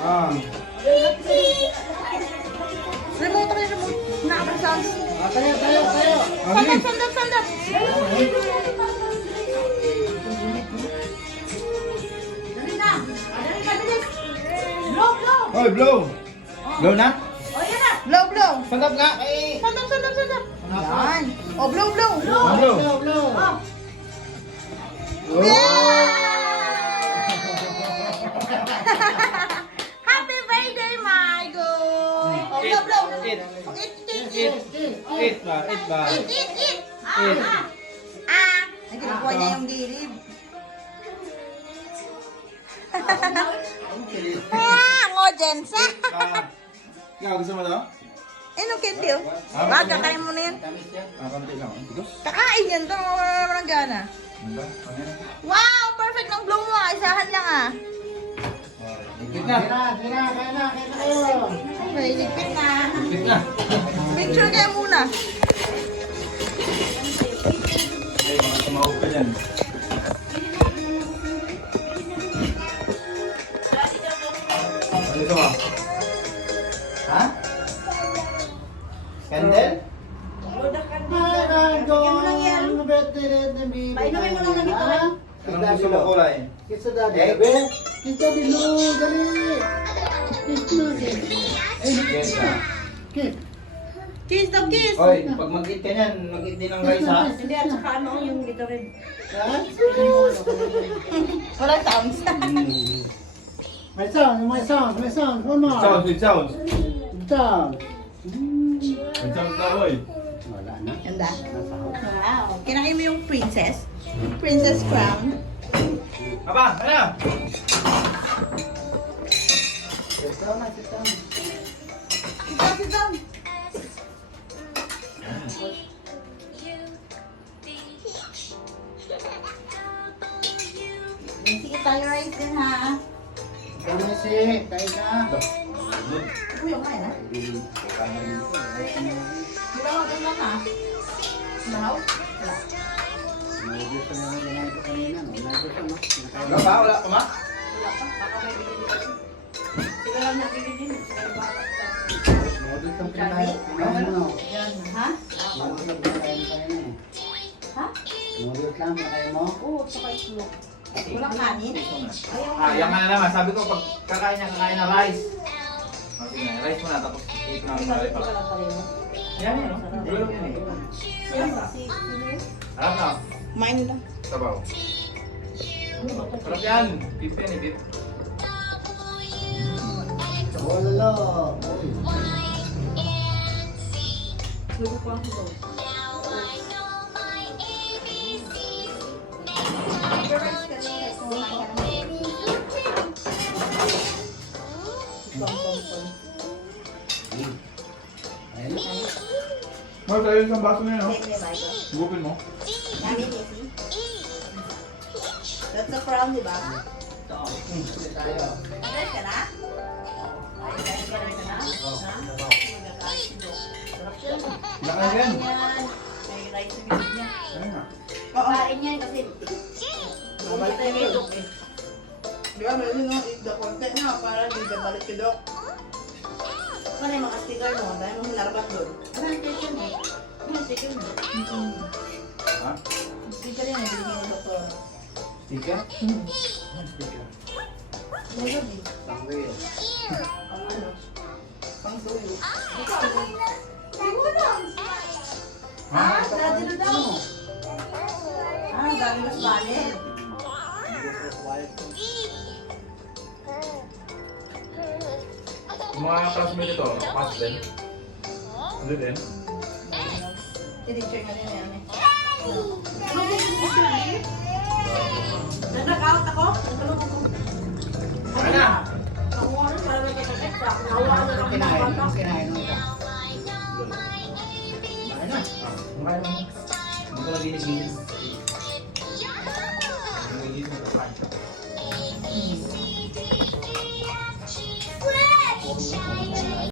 Ah. Remote, remote. Nakapag sounds. Tayo. Sandap, sandap, sandap. Dali na. Dali na, bilis. Blow, blow. Oy, blow. Blow na? O, yan na. Blow, blow. Sandap nga. Eh. Sandap, sandap, sandap. Yan. O, blow, blow. Ah, blow. Oh. Oh. Happy birthday, Margo. O, blow, blow. Eat. Eat. Eat ba? Eat ba? Eat. Eat. Ay, kinukuha niya yung gilid. Ngojensa. Ikaw, gusto mo daw? Anong candy, oh? Wag, kakain mo na yan. Ah, konti lang. Ito? Kakain yan. Ito, wala naman ang gana. Ano? Ano yan? Wow! Perfect ng blow mo, ah. Isahan lang, ah. Eat na. Kaya na kayo. Okay, ligpit na. Eat na. Picture kayo muna. Ay, mga tumawag ka dyan. Ano ito ba? Ha? Candle? Painumin mo lang ng ito. Anong gusto mo kulay? Kiss sa daddy. Egg? Kiss daddy, no, dali. Kiss na. Yes, ha? Kiss. Kiss the kiss. Hoy, pag mag-eat ka niyan, mag-eat din ng rice, ha? Hindi, at saka ano, yung dito rin. Ha? Walang sounds. May sound. One more. Sounds, with sounds. Sound. With sounds na, hoy. Wala na. Ganda. Wow. Kinain mo yung princess. Princess crown. Aba, ano? Sit down. Sit down. Sige tayo rice din, ha? Kami si, kain na. Uy, okay na. Di ba maganda na? Now? Wala. Nag-gusto na yung ginawa ko kanina. Nag-gusto mo. Wala pa? Wala pa, ma? Wala pa. Baka may bibili. Sige lang nabibili. Sige lang baka. Nag-gusto ang pinakain. Yan, ha? Nag-gusto ang pinakain kanina. Ha? Nag-gusto lang pinakain mo. Oo, saka itlog. Walang kanin? Ayaw Ah, yan ka na naman. Sabi ko, pag kakain niya, kakain na rice. Ah, sige na, rice muna, tapos ito na ang rice pa. Yan, yan, no? Dulo yan, eh. Harap na. Mine lang. Sabaw. Harap yan. Beef yan, eh, beef. Wala. Lugo ko ang sabaw. Ayun na. Mahal tayo isang baso na yun, no? Gupin mo. That's the crown, di ba? Sige tayo. Ayos ka na? Ayos ka na? Lakain yan. May rice sa gilid niya. Ayun na. Kain yan kasi. Bumalik tayo kay Dok eh. Di ba, meron nung the content na para hindi ka balik kay Doc. Ano yung mga sticker mo? Dahil mo hinarbat doon. Ano yung chicken mo? Ano yung chicken mo? Ha? Sticker yan, nabigyan ni Doktor. Sticker? Meron din. Pangwil. Pang ano? Pang suyo. Ha? Dati na daw. Dati mas valid. Yung mga classmate ito, pass din. Hindi din. Tinitcher na rin yan eh. Nag-out ako? Nagkalong ako. Kaya na! Nakuha na para may kinakat ka. Nakuha na ako ng Kinain bata. mo. Kinain mo. Kaya na. Kaya mo. Hindi ko na ginis-ginis.